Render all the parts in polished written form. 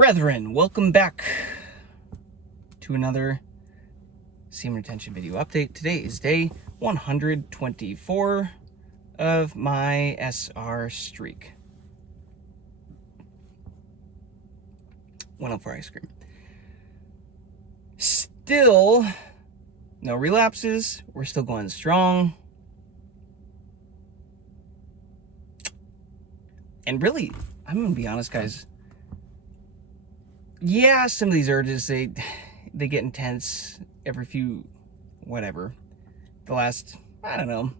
Brethren, welcome back to another semen retention video update. Today is day 124 of my SR streak. Went up for ice cream. Still no relapses. We're still going strong. And really, I'm gonna be honest, guys. Yeah, some of these urges, they get intense every few, whatever. The last, I don't know,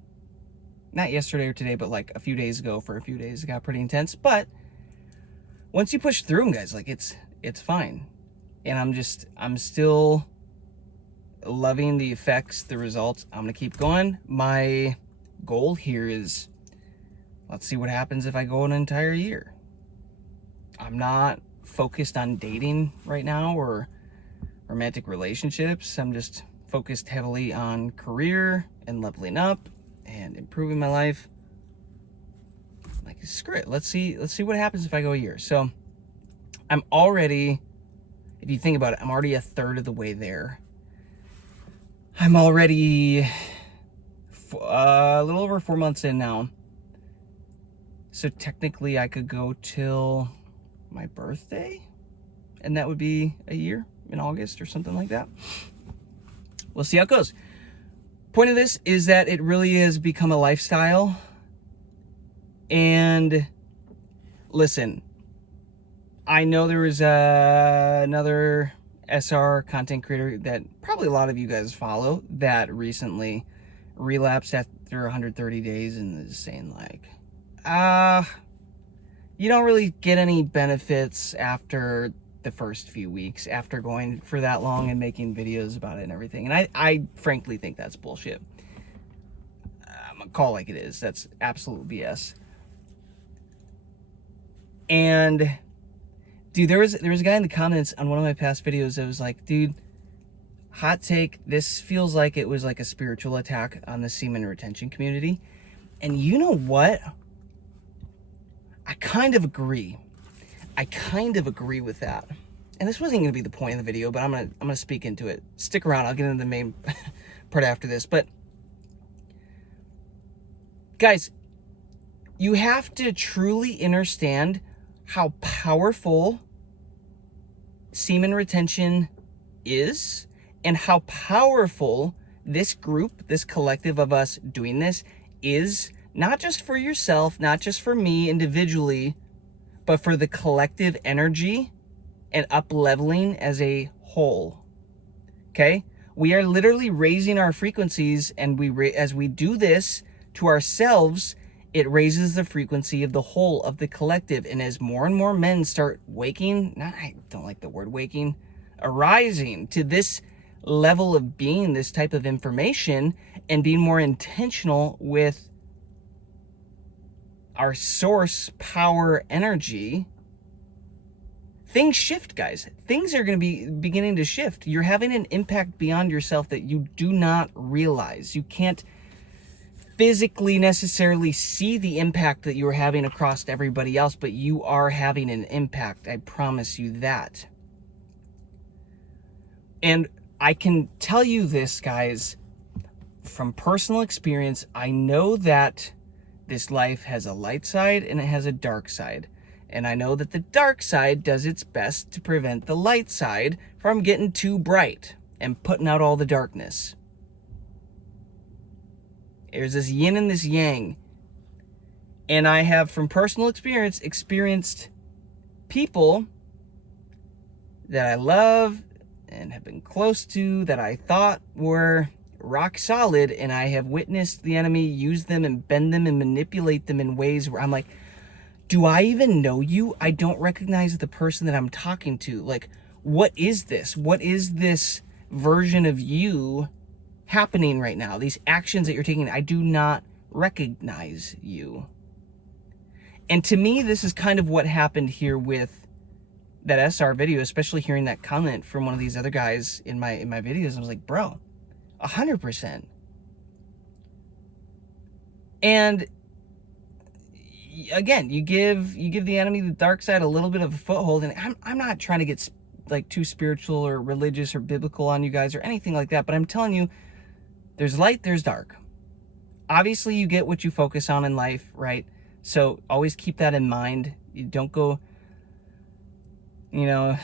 not yesterday or today, but like a few days ago, for a few days, it got pretty intense. But once you push through them, guys, like it's fine. And I'm still loving the effects, the results. I'm gonna keep going. My goal here is, let's see what happens if I go an entire year. I'm not focused on dating right now or romantic relationships. I'm just focused heavily on career and leveling up and improving my life. Like, screw it. Let's see what happens if I go a year. So I'm already, if you think about it, I'm already a third of the way there. I'm already a little over 4 months in now. So technically I could go till my birthday, and that would be a year in August or something like that. We'll see how it goes. Point of this is that it really has become a lifestyle. And listen, I know there was another SR content creator that probably a lot of you guys follow that recently relapsed after 130 days and is saying like, you don't really get any benefits after the first few weeks, after going for that long and making videos about it and everything. And I frankly think that's bullshit. I'm gonna call it like it is. That's absolute BS. And dude, there was a guy in the comments on one of my past videos that was like, dude, hot take, this feels like it was like a spiritual attack on the semen retention community. And you know what? I kind of agree. I kind of agree with that. And this wasn't going to be the point of the video, but I'm gonna speak into it. Stick around. I'll get into the main part after this. But guys, you have to truly understand how powerful semen retention is and how powerful this group, this collective of us doing this is. Not just for yourself, not just for me individually, but for the collective energy and up-leveling as a whole. Okay? We are literally raising our frequencies, and as we do this to ourselves, it raises the frequency of the whole of the collective. And as more and more men start waking, I don't like the word waking, arising to this level of being, this type of information, and being more intentional with our source power energy, things shift, guys. Things are going to be beginning to shift. You're having an impact beyond yourself that you do not realize. You can't physically necessarily see the impact that you're having across everybody else, but you are having an impact. I promise you that. And I can tell you this, guys, from personal experience. I know that this life has a light side and it has a dark side. And I know that the dark side does its best to prevent the light side from getting too bright and putting out all the darkness. There's this yin and this yang. And I have, from personal experience, experienced people that I love and have been close to that I thought were rock solid, and I have witnessed the enemy use them and bend them and manipulate them in ways where I'm like, do I even know you? I don't recognize the person that I'm talking to. Like, what is this? What is this version of you happening right now? These actions that you're taking, I do not recognize you. And to me, this is kind of what happened here with that SR video, especially hearing that comment from one of these other guys in my videos. I was like, bro, 100%. And again, you give the enemy, the dark side, a little bit of a foothold. And I'm not trying to get like too spiritual or religious or biblical on you guys or anything like that, but I'm telling you, there's light, there's dark. Obviously, you get what you focus on in life, right? So always keep that in mind. You don't go, you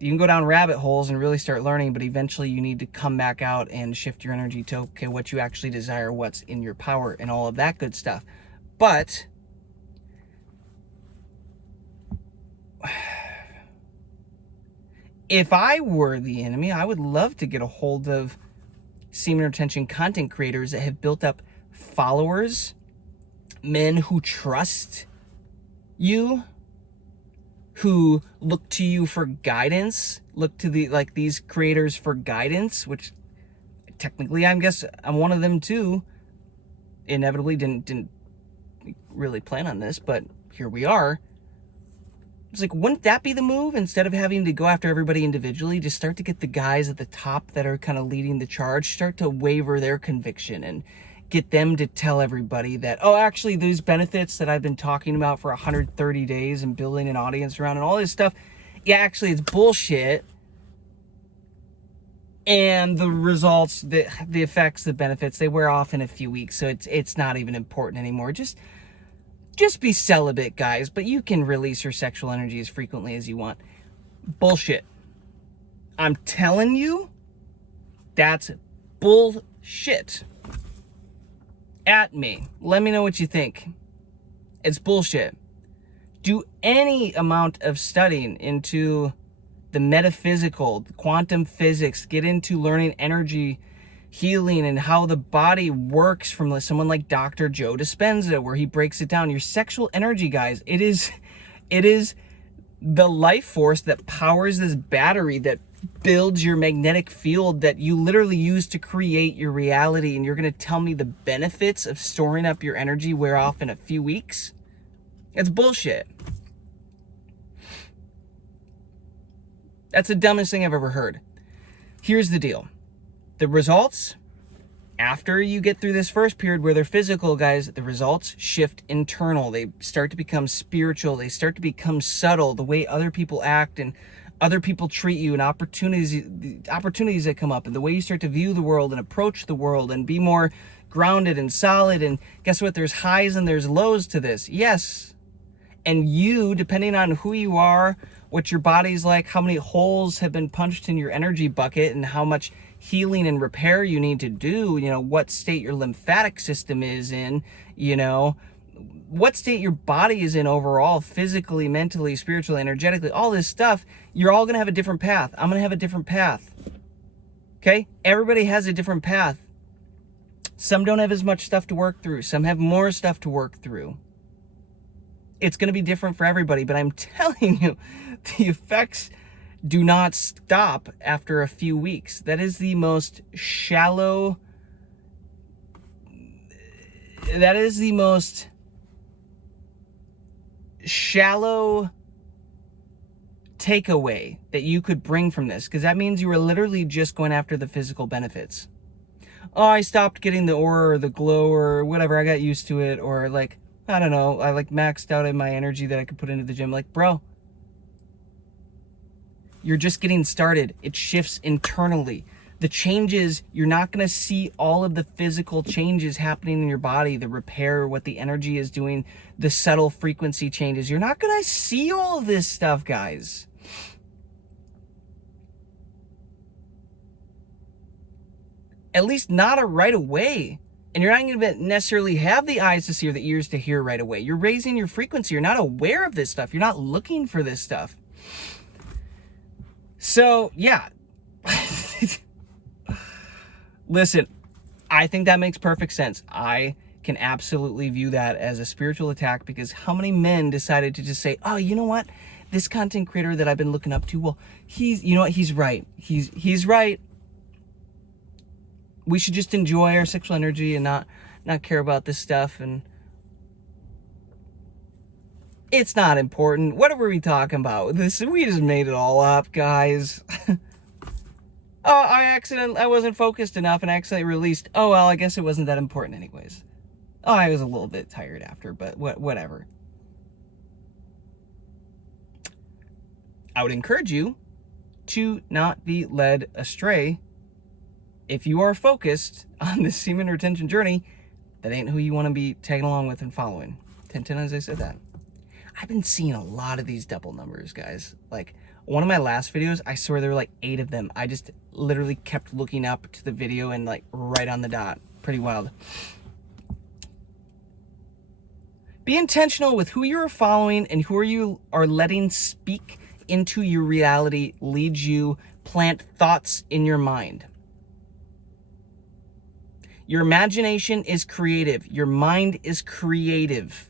can go down rabbit holes and really start learning, but eventually you need to come back out and shift your energy to, okay, what you actually desire, what's in your power, and all of that good stuff. But if I were the enemy, I would love to get a hold of semen retention content creators that have built up followers, men who trust you, who look to you for guidance, look to these creators for guidance, which technically I'm one of them too. Inevitably didn't really plan on this, but here we are. It's like, wouldn't that be the move? Instead of having to go after everybody individually, just start to get the guys at the top that are kind of leading the charge, start to waver their conviction and get them to tell everybody that, oh, actually, these benefits that I've been talking about for 130 days and building an audience around and all this stuff, yeah, actually, it's bullshit. And the results, the effects, the benefits, they wear off in a few weeks, so it's not even important anymore. Just be celibate, guys, but you can release your sexual energy as frequently as you want. Bullshit. I'm telling you, that's bullshit. At me. Let me know what you think. It's bullshit. Do any amount of studying into the metaphysical, the quantum physics, get into learning energy healing and how the body works from someone like Dr. Joe Dispenza, where he breaks it down. Your sexual energy, guys, it is the life force that powers this battery that builds your magnetic field that you literally use to create your reality. And you're going to tell me the benefits of storing up your energy wear off in a few weeks? It's bullshit. That's the dumbest thing I've ever heard. Here's the deal. The results, after you get through this first period where they're physical, guys, the results shift internal. They start to become spiritual. They start to become subtle. The way other people act and other people treat you and opportunities that come up and the way you start to view the world and approach the world and be more grounded and solid. And guess what? There's highs and there's lows to this. Yes. And you, depending on who you are, what your body's like, how many holes have been punched in your energy bucket, and how much healing and repair you need to do, what state your lymphatic system is in, what state your body is in overall, physically, mentally, spiritually, energetically, all this stuff, you're all going to have a different path. I'm going to have a different path. Okay? Everybody has a different path. Some don't have as much stuff to work through. Some have more stuff to work through. It's going to be different for everybody, but I'm telling you, the effects do not stop after a few weeks. That is the most shallow takeaway that you could bring from this, because that means you were literally just going after the physical benefits. Oh, I stopped getting the aura or the glow or whatever, I got used to it, or I don't know, I maxed out in my energy that I could put into the gym. Bro, you're just getting started. It shifts internally. The changes, you're not going to see all of the physical changes happening in your body, the repair, what the energy is doing, the subtle frequency changes. You're not going to see all of this stuff, guys. At least not right away. And you're not going to necessarily have the eyes to see or the ears to hear right away. You're raising your frequency. You're not aware of this stuff. You're not looking for this stuff. So, yeah. Listen, I think that makes perfect sense. I can absolutely view that as a spiritual attack, because how many men decided to just say, oh, you know what? This content creator that I've been looking up to, well, you know what? He's right. He's right. We should just enjoy our sexual energy and not care about this stuff. And it's not important. What were we talking about? We just made it all up, guys. Oh, I wasn't focused enough and I accidentally released. Oh, well, I guess it wasn't that important anyways. Oh, I was a little bit tired after, but whatever. I would encourage you to not be led astray. If you are focused on this semen retention journey, that ain't who you want to be tagging along with and following. 10 as I said that. I've been seeing a lot of these double numbers, guys. Like, one of my last videos, I swear there were like 8 of them. I just literally kept looking up to the video and like right on the dot. Pretty wild. Be intentional with who you're following and who you are letting speak into your reality, lead you, plant thoughts in your mind. Your imagination is creative. Your mind is creative.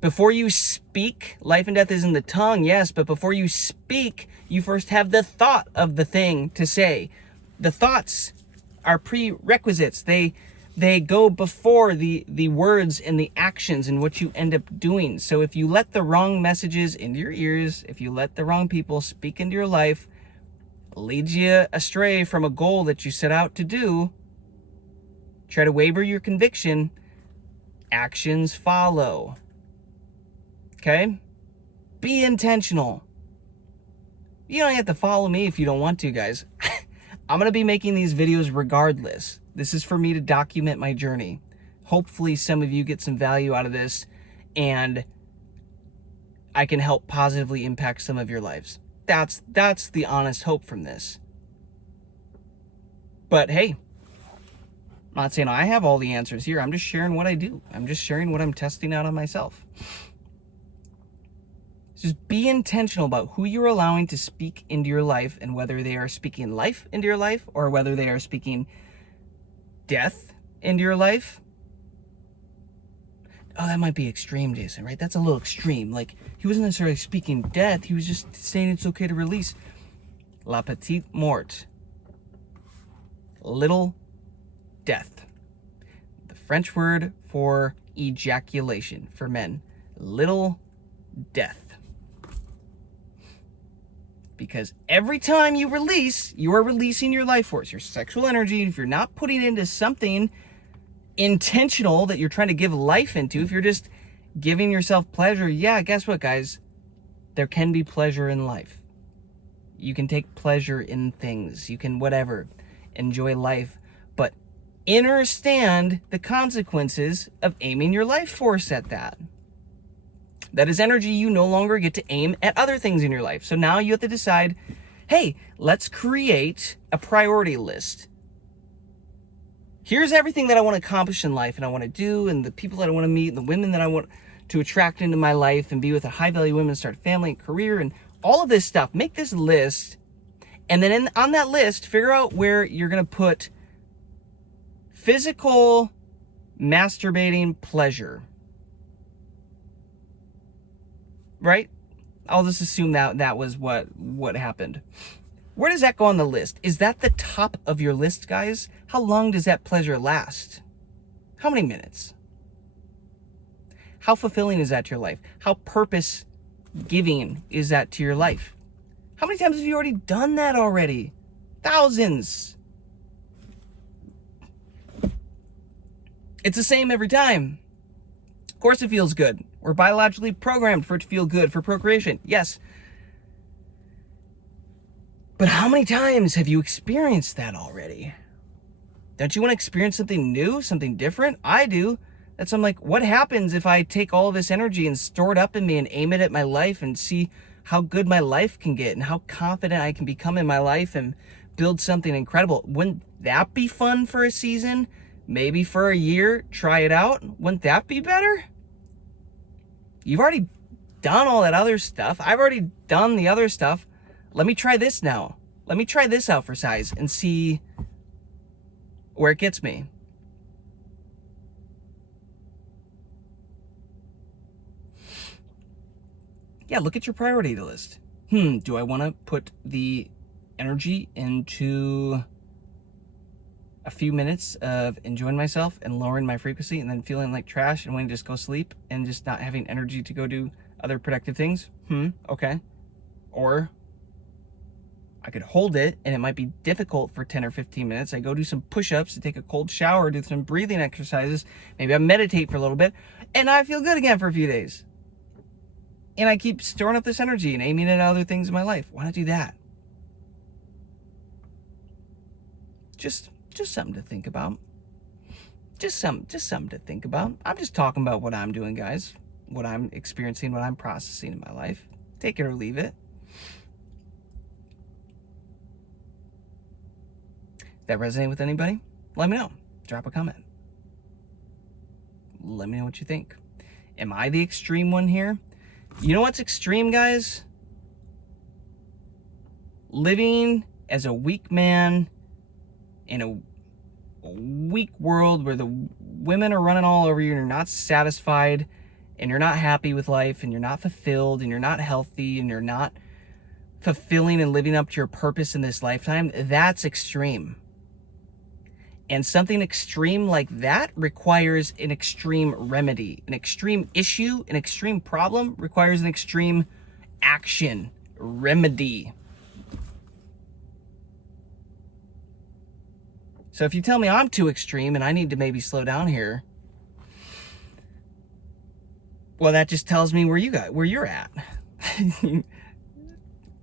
Before you speak, life and death is in the tongue, yes, but before you speak, you first have the thought of the thing to say. The thoughts are prerequisites. They go before the words and the actions and what you end up doing. So if you let the wrong messages into your ears, if you let the wrong people speak into your life, leads you astray from a goal that you set out to do, try to waver your conviction, actions follow. Okay? Be intentional. You don't have to follow me if you don't want to, guys. I'm going to be making these videos regardless. This is for me to document my journey. Hopefully some of you get some value out of this and I can help positively impact some of your lives. That's the honest hope from this. But hey, I'm not saying I have all the answers here. I'm just sharing what I do. I'm just sharing what I'm testing out on myself. Just be intentional about who you're allowing to speak into your life and whether they are speaking life into your life or whether they are speaking death into your life. Oh, that might be extreme, Jason, right? That's a little extreme. Like, he wasn't necessarily speaking death. He was just saying it's okay to release. La petite mort. Little death. The French word for ejaculation for men. Little death. Because every time you release, you are releasing your life force, your sexual energy. If you're not putting it into something intentional that you're trying to give life into, if you're just giving yourself pleasure, yeah, guess what, guys? There can be pleasure in life. You can take pleasure in things. You can whatever, enjoy life. But understand the consequences of aiming your life force at that. That is energy you no longer get to aim at other things in your life. So now you have to decide, hey, let's create a priority list. Here's everything that I want to accomplish in life and I want to do and the people that I want to meet and the women that I want to attract into my life and be with a high-value women, start a family and career and all of this stuff. Make this list and then on that list, figure out where you're going to put physical masturbating pleasure. Right? I'll just assume that was what happened. Where does that go on the list? Is that the top of your list, guys? How long does that pleasure last? How many minutes? How fulfilling is that to your life? How purpose-giving is that to your life? How many times have you already done that already? Thousands. It's the same every time. Of course it feels good. We're biologically programmed for it to feel good, for procreation. Yes. But how many times have you experienced that already? Don't you want to experience something new, something different? I do. That's I'm like, what happens if I take all of this energy and store it up in me and aim it at my life and see how good my life can get and how confident I can become in my life and build something incredible? Wouldn't that be fun for a season? Maybe for a year, try it out. Wouldn't that be better? You've already done all that other stuff. I've already done the other stuff. Let me try this now. Let me try this out for size and see where it gets me. Yeah, look at your priority list. Do I want to put the energy into a few minutes of enjoying myself and lowering my frequency and then feeling like trash and wanting to just go sleep and just not having energy to go do other productive things? Okay. Or I could hold it, and it might be difficult for 10 or 15 minutes. I go do some push-ups, take a cold shower, do some breathing exercises. Maybe I meditate for a little bit, and I feel good again for a few days. And I keep storing up this energy and aiming at other things in my life. Why not do that? Just something to think about. Just something to think about. I'm just talking about what I'm doing, guys. What I'm experiencing, what I'm processing in my life. Take it or leave it. That resonate with anybody? Let me know. Drop a comment. Let me know what you think. Am I the extreme one here? You know what's extreme, guys? Living as a weak man in a weak world where the women are running all over you and you're not satisfied and you're not happy with life and you're not fulfilled and you're not healthy and you're not fulfilling and living up to your purpose in this lifetime. That's extreme. And something extreme like that requires an extreme remedy. An extreme issue, an extreme problem requires an extreme action, remedy. So if you tell me I'm too extreme and I need to maybe slow down here, well, that just tells me where you're at.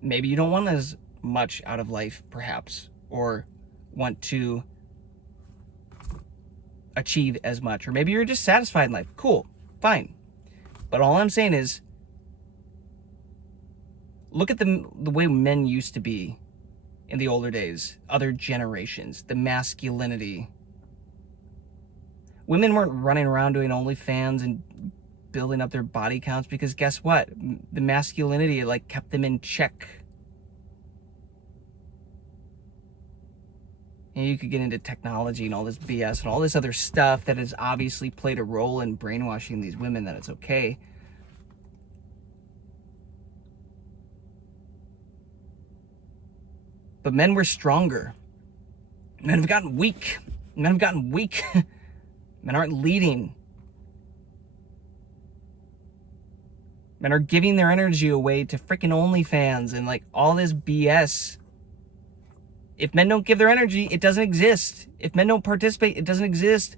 Maybe you don't want as much out of life, perhaps, or want to achieve as much, or maybe you're just satisfied in life. Cool, fine. But all I'm saying is, look at the way men used to be in the older days, other generations, the masculinity. Women weren't running around doing OnlyFans and building up their body counts because guess what? The masculinity like kept them in check. And you could get into technology and all this BS and all this other stuff that has obviously played a role in brainwashing these women that it's okay. But men were stronger. Men have gotten weak. Men have gotten weak. Men aren't leading. Men are giving their energy away to freaking OnlyFans and like all this BS. If men don't give their energy, it doesn't exist. If men don't participate, it doesn't exist.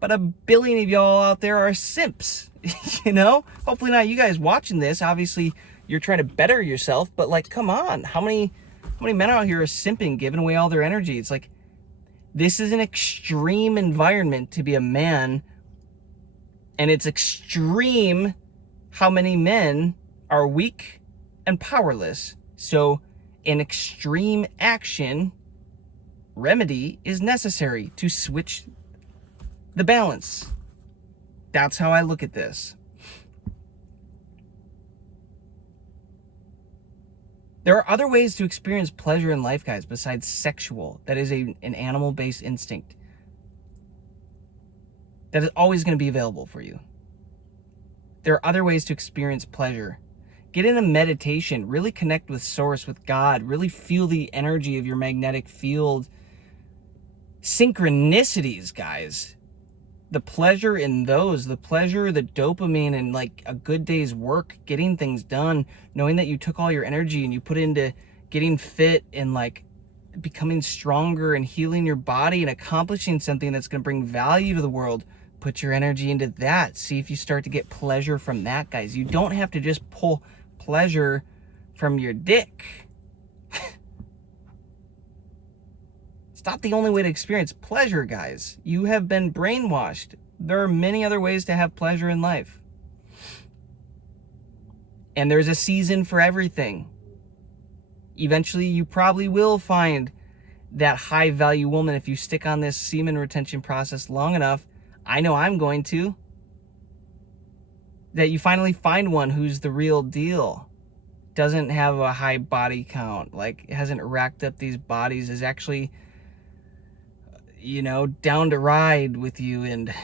But 1 billion of y'all out there are simps, you know? Hopefully not you guys watching this. Obviously, you're trying to better yourself, but like, come on. How many men out here are simping, giving away all their energy? It's like, this is an extreme environment to be a man, and it's extreme how many men are weak and powerless. So an extreme action remedy is necessary to switch the balance. That's how I look at this. There are other ways to experience pleasure in life, guys, besides sexual. That is an animal-based instinct that is always going to be available for you. There are other ways to experience pleasure. Get into meditation, really connect with Source, with God, really feel the energy of your magnetic field. Synchronicities, guys. The pleasure in those, the pleasure, the dopamine, and like a good day's work, getting things done, knowing that you took all your energy and you put it into getting fit and like becoming stronger and healing your body and accomplishing something that's going to bring value to the world. Put your energy into that. See if you start to get pleasure from that, guys. You don't have to just pull pleasure from your dick. It's not the only way to experience pleasure, guys. You have been brainwashed. There are many other ways to have pleasure in life. And there's a season for everything. Eventually, you probably will find that high-value woman if you stick on this semen retention process long enough. I know I'm going to. That you finally find one who's the real deal. Doesn't have a high body count. Like, hasn't racked up these bodies. Is actually, you know, down to ride with you and,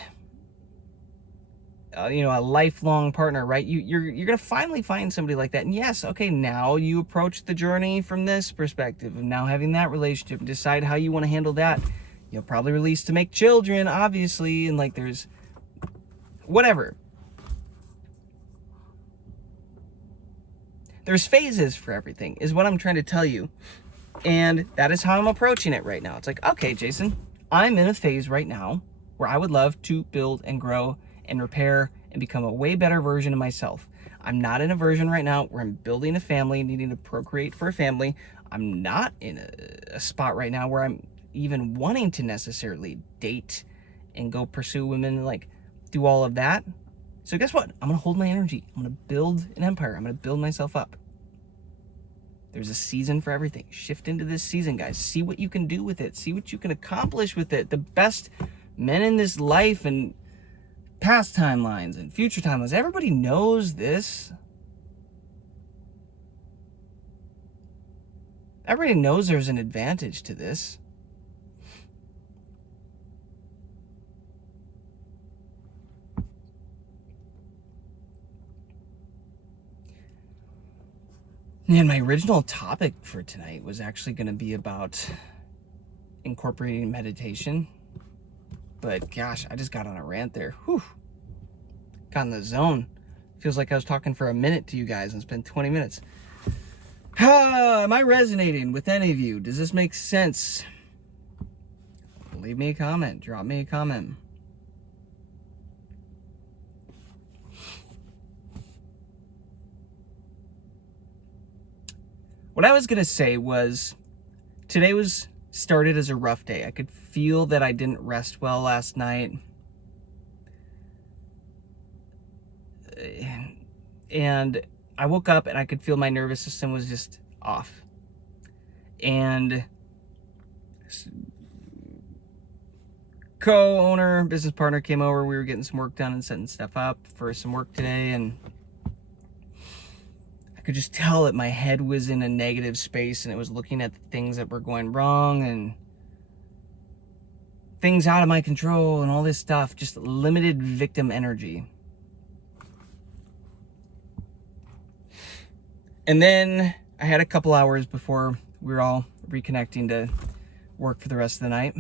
you know, a lifelong partner, right? You're going to finally find somebody like that. And yes, okay, now you approach the journey from this perspective of now having that relationship and decide how you want to handle that. You'll probably release to make children, obviously, and like there's whatever. There's phases for everything, is what I'm trying to tell you. And that is how I'm approaching it right now. It's like, okay, Jason, I'm in a phase right now where I would love to build and grow and repair and become a way better version of myself. I'm not in a version right now where I'm building a family, needing to procreate for a family. I'm not in a spot right now where I'm even wanting to necessarily date and go pursue women and like do all of that. So guess what? I'm going to hold my energy. I'm going to build an empire. I'm going to build myself up. There's a season for everything. Shift into this season, guys. See what you can do with it. See what you can accomplish with it. The best men in this life and past timelines and future timelines. Everybody knows this. Everybody knows there's an advantage to this. And my original topic for tonight was actually going to be about incorporating meditation. But gosh, I just got on a rant there. Whew. Got in the zone. Feels like I was talking for a minute to you guys and it's been 20 minutes. Am I resonating with any of you? Does this make sense? Leave me a comment. Drop me a comment. What I was going to say was today was started as a rough day. I could feel that I didn't rest well last night. And I woke up and I could feel my nervous system was just off. And co-owner, business partner came over. We were getting some work done and setting stuff up for some work today. And I could just tell that my head was in a negative space and it was looking at the things that were going wrong and things out of my control and all this stuff. Just limited victim energy. And then I had a couple hours before we were all reconnecting to work for the rest of the night.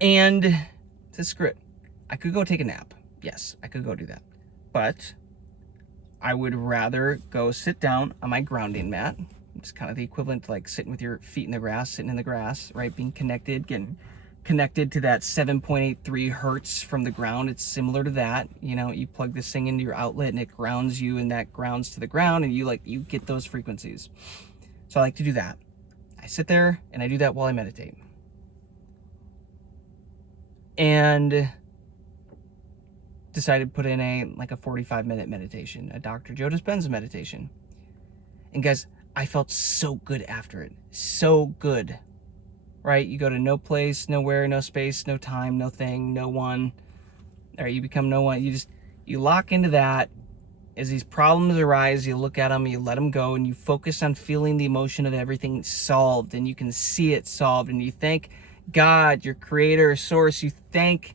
And to screw it, I could go take a nap. Yes, I could go do that. But I would rather go sit down on my grounding mat. It's kind of the equivalent to like sitting with your feet in the grass, sitting in the grass, right? Being connected, getting connected to that 7.83 hertz from the ground. It's similar to that. You know, you plug this thing into your outlet and it grounds you and that grounds to the ground and you get those frequencies. So I like to do that. I sit there and I do that while I meditate. And decided to put in a 45-minute meditation, a Dr. Joe Dispenza meditation. And guys, I felt so good after it. So good. Right? You go to no place, nowhere, no space, no time, no thing, no one. Or you become no one. You lock into that. As these problems arise, you look at them, you let them go, and you focus on feeling the emotion of everything solved, and you can see it solved, and you thank God, your creator, source, you thank,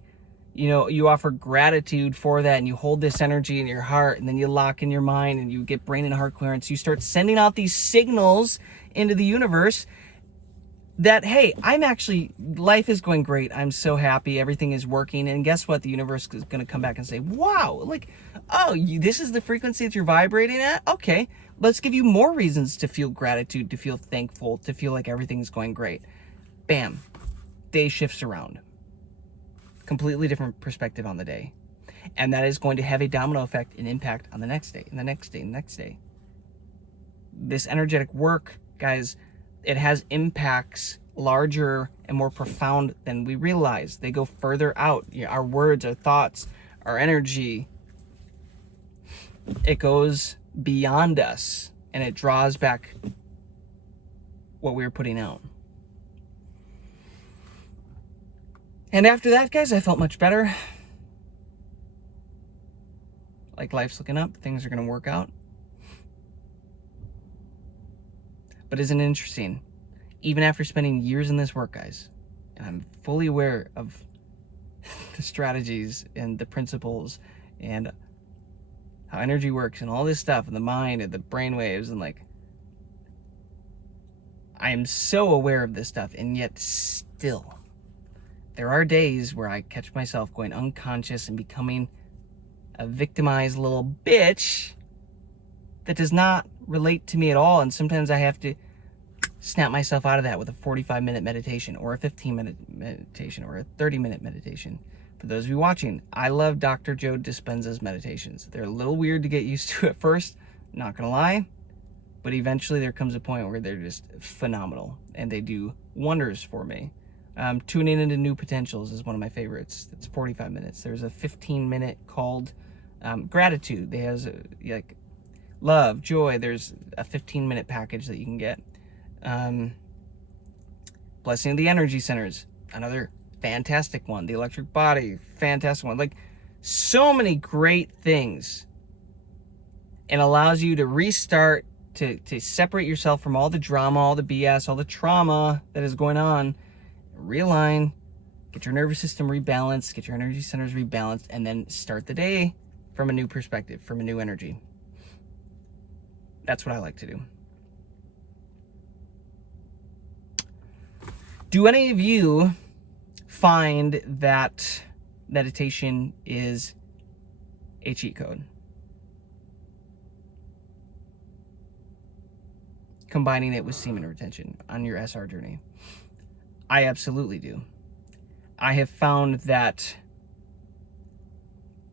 you offer gratitude for that, and you hold this energy in your heart, and then you lock in your mind, and you get brain and heart clearance. You start sending out these signals into the universe that, hey, life is going great. I'm so happy. Everything is working. And guess what? The universe is going to come back and say, wow, this is the frequency that you're vibrating at? Okay, let's give you more reasons to feel gratitude, to feel thankful, to feel like everything's going great. Bam. Day shifts around. Completely different perspective on the day. And that is going to have a domino effect and impact on the next day, and the next day, and the next day. This energetic work, guys, it has impacts larger and more profound than we realize. They go further out. Our words, our thoughts, our energy. It goes beyond us and it draws back what we were putting out. And after that, guys, I felt much better. Like life's looking up. Things are going to work out. But isn't it interesting? Even after spending years in this work, guys, and I'm fully aware of the strategies and the principles and how energy works and all this stuff and the mind and the brain waves and I am so aware of this stuff, and yet still there are days where I catch myself going unconscious and becoming a victimized little bitch that does not relate to me at all. And sometimes I have to snap myself out of that with a 45-minute meditation or a 15-minute meditation or a 30-minute meditation. For those of you watching, I love Dr. Joe Dispenza's meditations. They're a little weird to get used to at first, not gonna lie, but eventually there comes a point where they're just phenomenal and they do wonders for me. Tuning into New Potentials is one of my favorites. It's 45 minutes. There's a 15-minute called Gratitude. They have like love, joy. There's a 15-minute package that you can get. Blessing of the Energy Centers, another fantastic one. The Electric Body, fantastic one. Like, so many great things, and allows you to restart, to separate yourself from all the drama, all the BS, all the trauma that is going on, realign, get your nervous system rebalanced, get your energy centers rebalanced, and then start the day from a new perspective, from a new energy. That's what I like to do. Do any of you find that meditation is a cheat code? Combining it with semen retention on your SR journey. I absolutely do. I have found that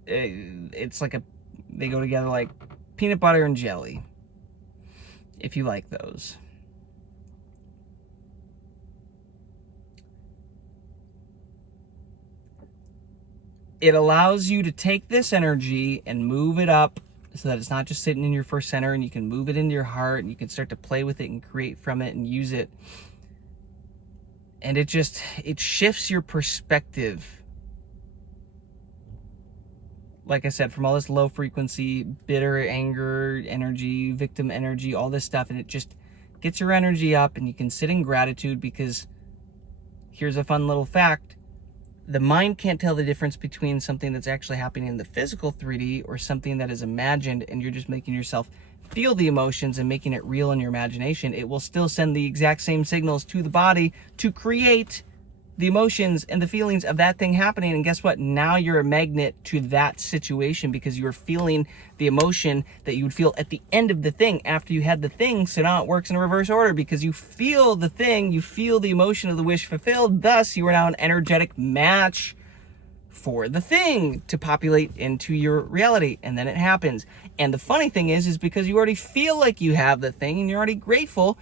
it's like they go together like peanut butter and jelly, if you like those. It allows you to take this energy and move it up so that it's not just sitting in your first center, and you can move it into your heart and you can start to play with it and create from it and use it. And it shifts your perspective. Like I said, from all this low frequency, bitter anger energy, victim energy, all this stuff, and it just gets your energy up, and you can sit in gratitude, because here's a fun little fact. The mind can't tell the difference between something that's actually happening in the physical 3D or something that is imagined, and you're just making yourself feel the emotions and making it real in your imagination. It will still send the exact same signals to the body to create the emotions and the feelings of that thing happening. And guess what? Now you're a magnet to that situation, because you're feeling the emotion that you would feel at the end of the thing after you had the thing. So now it works in reverse order, because you feel the thing, you feel the emotion of the wish fulfilled. Thus, you are now an energetic match for the thing to populate into your reality. And then it happens. And the funny thing is because you already feel like you have the thing and you're already grateful,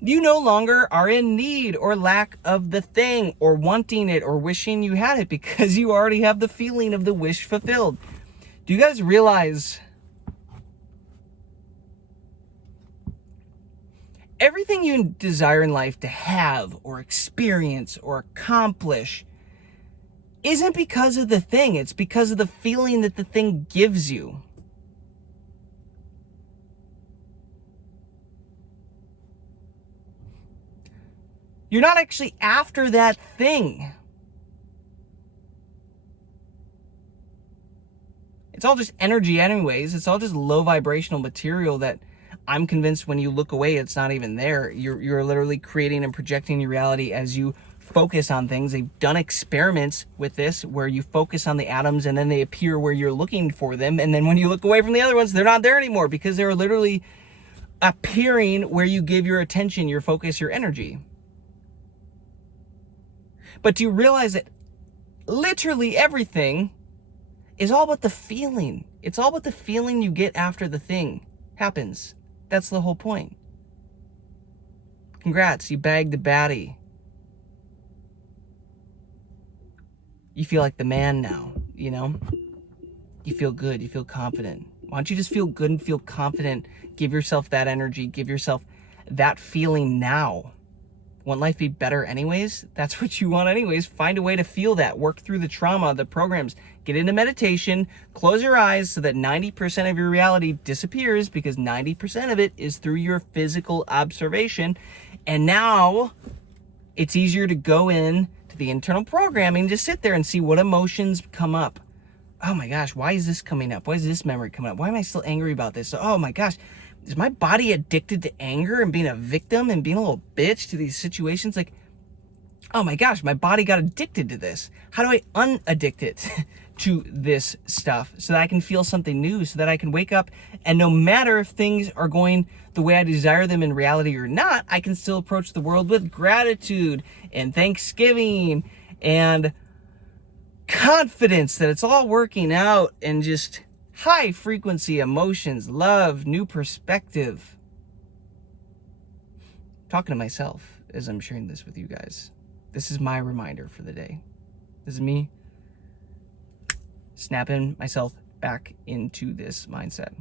you no longer are in need or lack of the thing or wanting it or wishing you had it, because you already have the feeling of the wish fulfilled. Do you guys realize everything you desire in life to have or experience or accomplish isn't because of the thing, it's because of the feeling that the thing gives you. You're not actually after that thing. It's all just energy anyways. It's all just low vibrational material that I'm convinced when you look away, it's not even there. You're literally creating and projecting your reality as you focus on things. They've done experiments with this where you focus on the atoms and then they appear where you're looking for them. And then when you look away from the other ones, they're not there anymore, because they're literally appearing where you give your attention, your focus, your energy. But do you realize that literally everything is all about the feeling? It's all about the feeling you get after the thing happens. That's the whole point. Congrats, you bagged the baddie. You feel like the man now, you know? You feel good, you feel confident. Why don't you just feel good and feel confident? Give yourself that energy, give yourself that feeling now. Want life be better anyways? That's what you want anyways. Find a way to feel that. Work through the trauma, the programs. Get into meditation. Close your eyes so that 90% of your reality disappears, because 90% of it is through your physical observation. And now it's easier to go in to the internal programming, just sit there and see what emotions come up. Oh my gosh, why is this coming up? Why is this memory coming up? Why am I still angry about this? Oh my gosh. Is my body addicted to anger and being a victim and being a little bitch to these situations? Like, oh my gosh, my body got addicted to this. How do I unaddict it to this stuff so that I can feel something new, so that I can wake up and no matter if things are going the way I desire them in reality or not, I can still approach the world with gratitude and thanksgiving and confidence that it's all working out, and just high frequency emotions, love, new perspective. I'm talking to myself as I'm sharing this with you guys. This is my reminder for the day. This is me snapping myself back into this mindset.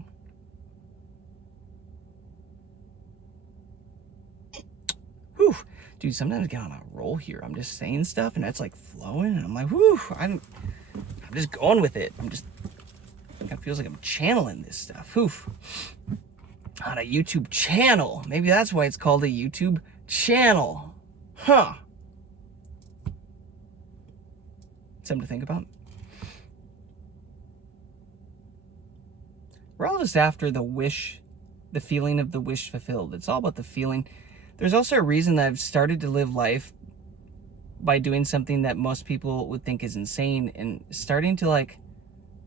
Whew. Dude, sometimes I get on a roll here. I'm just saying stuff and it's like flowing and I'm like, whew, I'm just going with it. It feels like I'm channeling this stuff. Whew. On a YouTube channel. Maybe that's why it's called a YouTube channel. Huh. Something to think about. We're all just after the wish, the feeling of the wish fulfilled. It's all about the feeling. There's also a reason that I've started to live life by doing something that most people would think is insane, and starting to like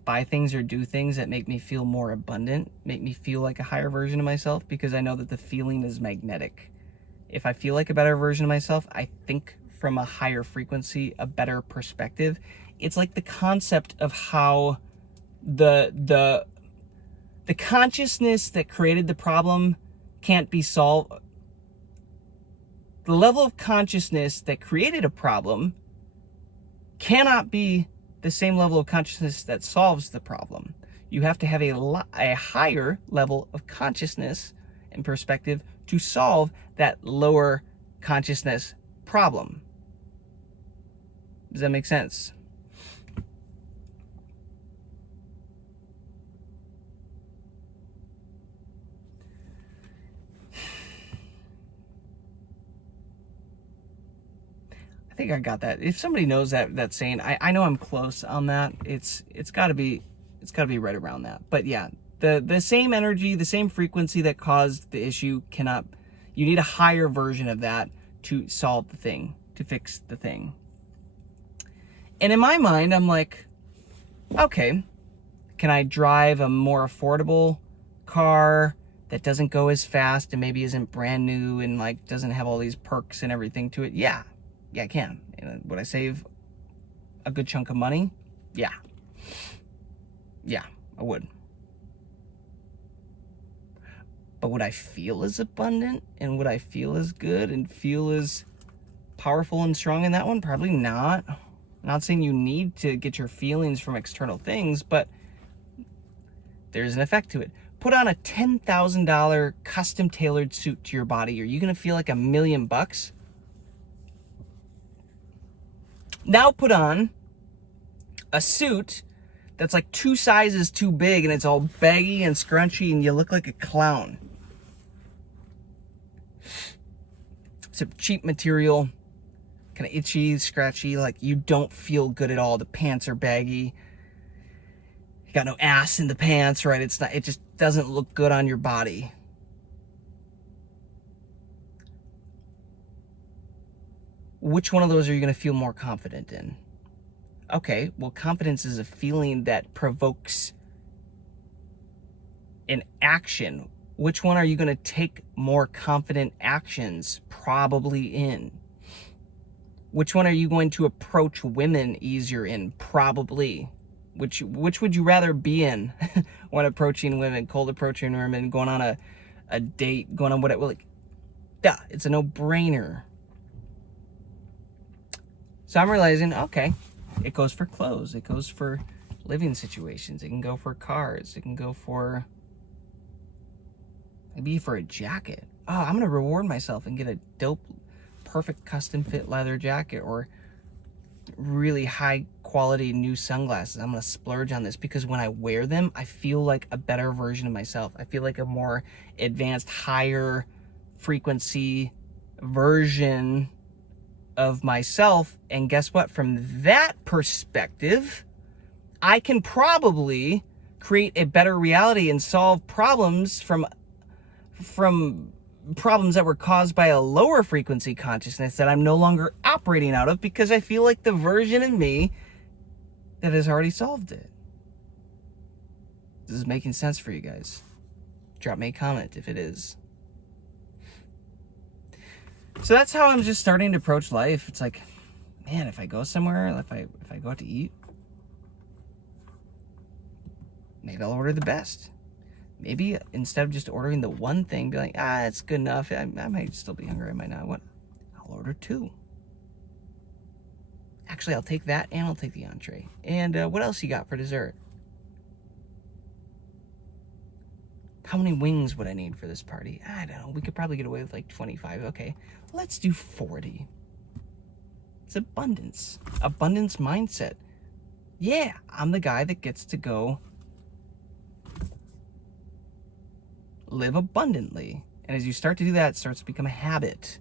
buy things or do things that make me feel more abundant, make me feel like a higher version of myself, because I know that the feeling is magnetic. If I feel like a better version of myself, I think from a higher frequency, a better perspective. It's like the concept of how the consciousness that created the problem can't be solved. The level of consciousness that created a problem cannot be the same level of consciousness that solves the problem. You have to have a higher level of consciousness and perspective to solve that lower consciousness problem. Does that make sense? I think I got that. If somebody knows that saying, I know I'm close on that. It's gotta be right around that. But yeah, the same energy, the same frequency that caused the issue you need a higher version of that to solve the thing, to fix the thing. And in my mind, I'm like, okay, can I drive a more affordable car that doesn't go as fast and maybe isn't brand new and like doesn't have all these perks and everything to it? Yeah, I can. Would I save a good chunk of money? Yeah, I would. But would I feel as abundant, and would I feel as good and feel as powerful and strong in that one? Probably not. I'm not saying you need to get your feelings from external things, but there's an effect to it. Put on a $10,000 custom tailored suit to your body. Are you going to feel like $1 million? Now put on a suit that's like 2 sizes too big and it's all baggy and scrunchy and you look like a clown. It's a cheap material, kind of itchy, scratchy, like you don't feel good at all. The pants are baggy. You got no ass in the pants, right? It just doesn't look good on your body. Which one of those are you going to feel more confident in? Okay, well, confidence is a feeling that provokes an action. Which one are you going to take more confident actions probably in? Which one are you going to approach women easier in? Probably. Which would you rather be in when approaching women, cold approaching women, going on a date, going on whatever? Like, yeah, it's a no-brainer. So I'm realizing, okay, it goes for clothes. It goes for living situations. It can go for cars. It can go for, maybe for a jacket. Oh, I'm going to reward myself and get a dope, perfect custom fit leather jacket, or really high quality new sunglasses. I'm going to splurge on this because when I wear them, I feel like a better version of myself. I feel like a more advanced, higher frequency version of myself. And guess what? From that perspective, I can probably create a better reality and solve problems from problems that were caused by a lower frequency consciousness that I'm no longer operating out of, because I feel like the version of me that has already solved it. This is making sense for you guys. Drop me a comment if it is. So that's how I'm just starting to approach life. It's like, man, if I go somewhere, if I go out to eat, maybe I'll order the best. Maybe instead of just ordering the one thing, be like, it's good enough. I might still be hungry. I might not. I'll order two. Actually, I'll take that and I'll take the entree. And what else you got for dessert? How many wings would I need for this party? I don't know. We could probably get away with like 25. Okay, let's do 40. It's abundance. Abundance mindset. Yeah, I'm the guy that gets to go live abundantly. And as you start to do that, it starts to become a habit.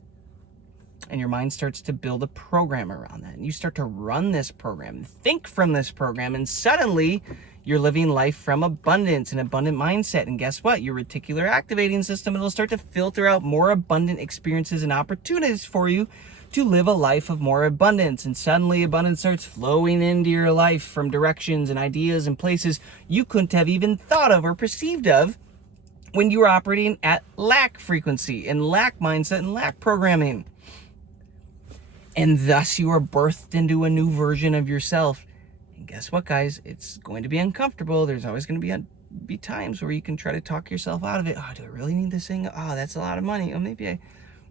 And your mind starts to build a program around that. And you start to run this program, think from this program, and suddenly you're living life from abundance, an abundant mindset. And guess what? Your reticular activating system, it'll start to filter out more abundant experiences and opportunities for you to live a life of more abundance. And suddenly abundance starts flowing into your life from directions and ideas and places you couldn't have even thought of or perceived of when you were operating at lack frequency and lack mindset and lack programming. And thus you are birthed into a new version of yourself. And guess what, guys? It's going to be uncomfortable. There's always going to be times where you can try to talk yourself out of it. Oh, do I really need this thing? Oh, that's a lot of money. Oh, maybe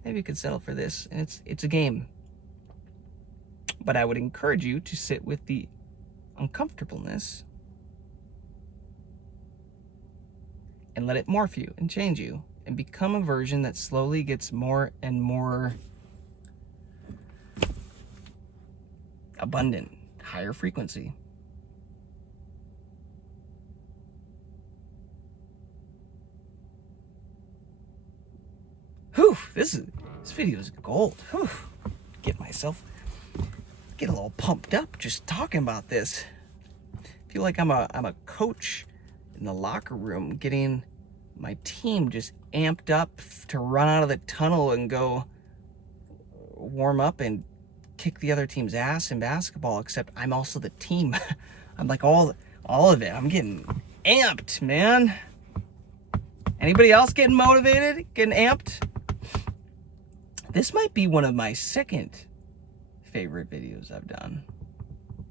I could settle for this. And it's a game. But I would encourage you to sit with the uncomfortableness and let it morph you and change you and become a version that slowly gets more and more abundant, higher frequency. Whew, this video is gold. Whew. Get a little pumped up just talking about this. I feel like I'm a coach in the locker room, getting my team just amped up to run out of the tunnel and go warm up and kick the other team's ass in basketball, except I'm also the team. I'm like all of it. I'm getting amped, man. Anybody else getting motivated, getting amped? This might be one of my second favorite videos I've done.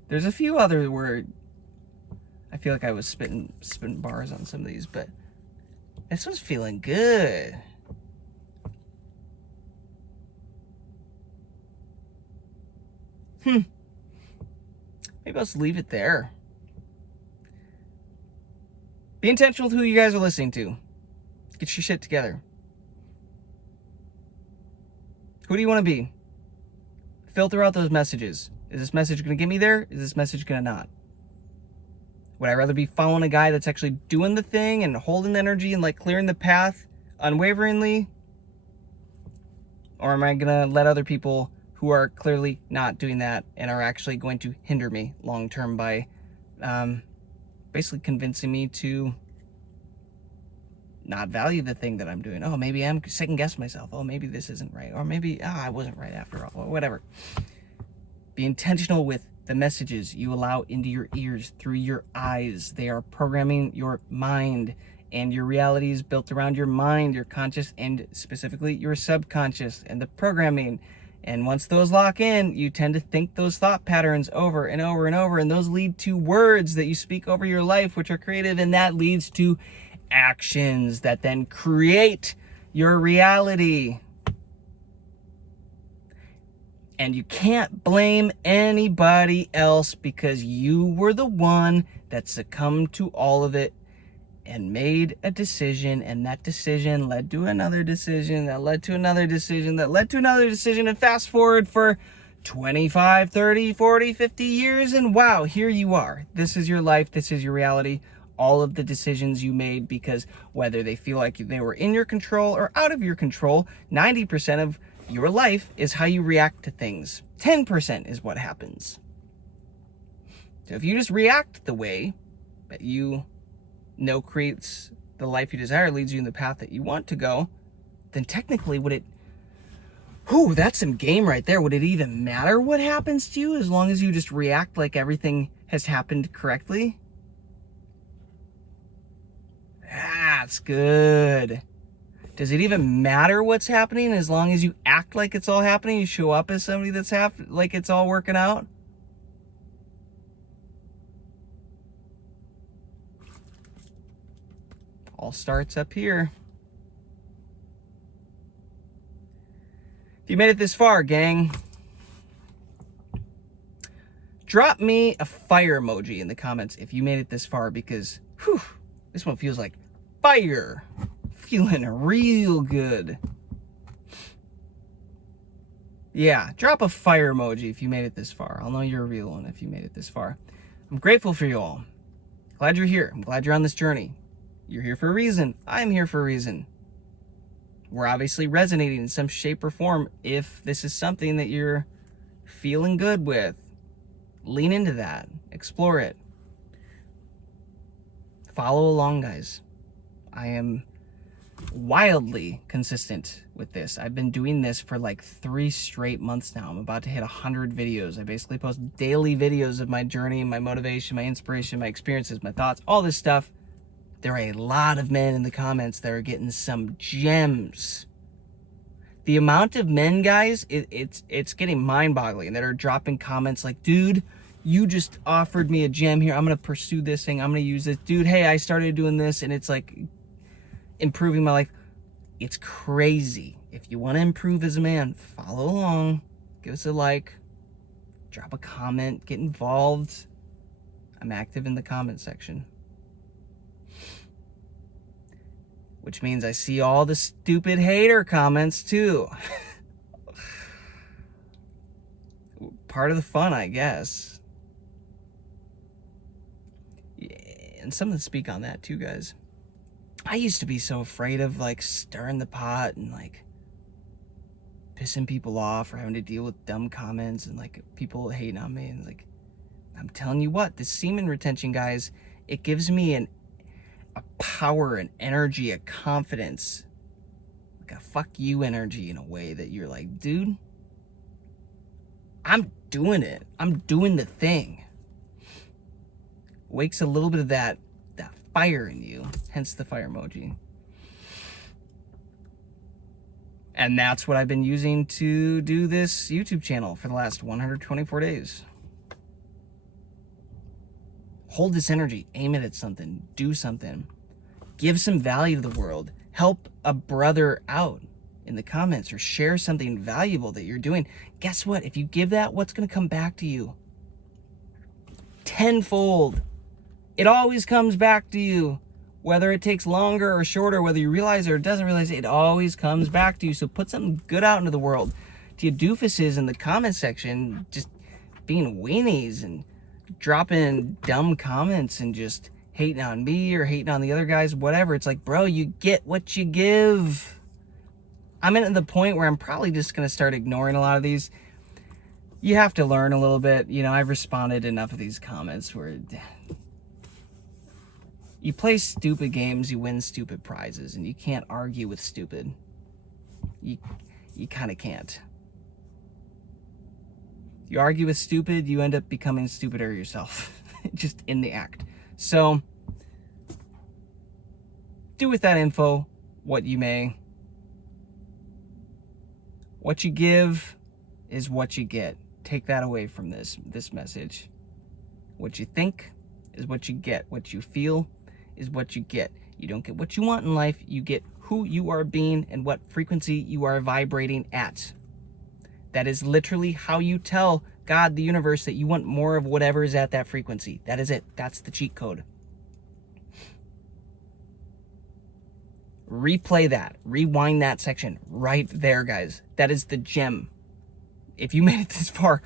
There's a few others where I feel like I was spitting bars on some of these, but this one's feeling good. Maybe I'll just leave it there. Be intentional with who you guys are listening to. Get your shit together. Who do you want to be? Filter out those messages. Is this message going to get me there? Is this message going to not? Would I rather be following a guy that's actually doing the thing and holding the energy and like clearing the path unwaveringly? Or am I going to let other people who are clearly not doing that and are actually going to hinder me long term by basically convincing me to not value the thing that I'm doing? Oh, maybe I'm second guessing myself. Oh, maybe this isn't right. Or maybe, I wasn't right after all. Or whatever. Be intentional with the messages you allow into your ears through your eyes. They are programming your mind, and your reality is built around your mind, your conscious, and specifically your subconscious and the programming. And once those lock in, you tend to think those thought patterns over and over and over, and those lead to words that you speak over your life, which are creative, and that leads to actions that then create your reality. And you can't blame anybody else, because you were the one that succumbed to all of it and made a decision, and that decision led to another decision that led to another decision that led to another decision, and fast forward for 25, 30, 40, 50 years, and wow, here you are. This is your life. This is your reality. All of the decisions you made, because whether they feel like they were in your control or out of your control, 90% of your life is how you react to things. 10% is what happens. So if you just react the way that you know creates the life you desire, leads you in the path that you want to go, then technically that's some game right there. Would it even matter what happens to you as long as you just react like everything has happened correctly. That's good. Does it even matter what's happening as long as you act like it's all happening? You show up as somebody that's like it's all working out? All starts up here. If you made it this far, gang, drop me a fire emoji in the comments if you made it this far, because whew, this one feels like fire. Feeling real good. Yeah, drop a fire emoji if you made it this far. I'll know you're a real one if you made it this far. I'm grateful for you all. Glad you're here. I'm glad you're on this journey. You're here for a reason. I'm here for a reason. We're obviously resonating in some shape or form. If this is something that you're feeling good with, lean into that. Explore it. Follow along, guys. I am wildly consistent with this. I've been doing this for like 3 straight months now. I'm about to hit 100 videos. I basically post daily videos of my journey, my motivation, my inspiration, my experiences, my thoughts, all this stuff. There are a lot of men in the comments that are getting some gems. The amount of men, guys, it's getting mind-boggling, that are dropping comments like, dude, you just offered me a gem here. I'm going to pursue this thing. I'm going to use this. Dude, hey, I started doing this, and it's like improving my life. It's crazy. If you want to improve as a man, follow along. Give us a like. Drop a comment. Get involved. I'm active in the comment section. Which means I see all the stupid hater comments too. Part of the fun, I guess. Yeah, and something to speak on that too, guys. I used to be so afraid of like stirring the pot and like pissing people off or having to deal with dumb comments and like people hating on me. And like, I'm telling you what, this semen retention, guys, it gives me a power, an energy, a confidence, like a fuck you energy in a way that you're like, dude, I'm doing it. I'm doing the thing. Wakes a little bit of that fire in you, hence the fire emoji. And that's what I've been using to do this YouTube channel for the last 124 days. Hold this energy, aim it at something, do something, give some value to the world, help a brother out in the comments, or share something valuable that you're doing. Guess what? If you give that, what's going to come back to you? Tenfold. It always comes back to you. Whether it takes longer or shorter, whether you realize it or doesn't realize it, it always comes back to you. So put something good out into the world. To you doofuses in the comment section, just being weenies and dropping dumb comments and just hating on me or hating on the other guys, whatever. It's like, bro, you get what you give. I'm at the point where I'm probably just going to start ignoring a lot of these. You have to learn a little bit. You know, I've responded enough of these comments where you play stupid games, you win stupid prizes, and you can't argue with stupid. You kind of can't. You argue with stupid, you end up becoming stupider yourself, just in the act. So, do with that info what you may. What you give is what you get. Take that away from this message. What you think is what you get. What you feel is what you get. You don't get what you want in life. You get who you are being and what frequency you are vibrating at. That is literally how you tell God, the universe, that you want more of whatever is at that frequency. That is it. That's the cheat code. Replay that. Rewind that section right there, guys. That is the gem. If you made it this far,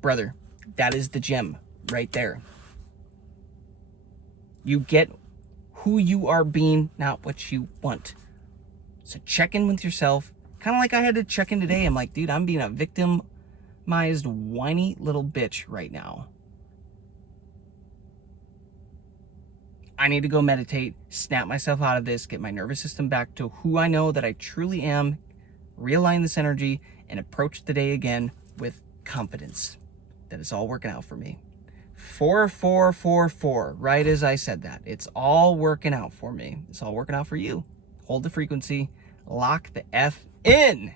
brother, that is the gem right there. You get who you are being, not what you want. So check in with yourself. Kind of like I had to check in today. I'm like, dude, I'm being a victimized, whiny little bitch right now. I need to go meditate, snap myself out of this, get my nervous system back to who I know that I truly am, realign this energy, and approach the day again with confidence that it's all working out for me. 4444, right as I said that. It's all working out for me. It's all working out for you. Hold the frequency. Lock the F in.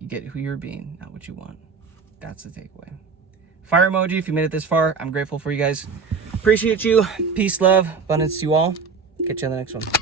You get who you're being, not what you want. That's the takeaway. Fire emoji if you made it this far. I'm grateful for you guys. Appreciate you. Peace, love, abundance to you all. Catch you on the next one.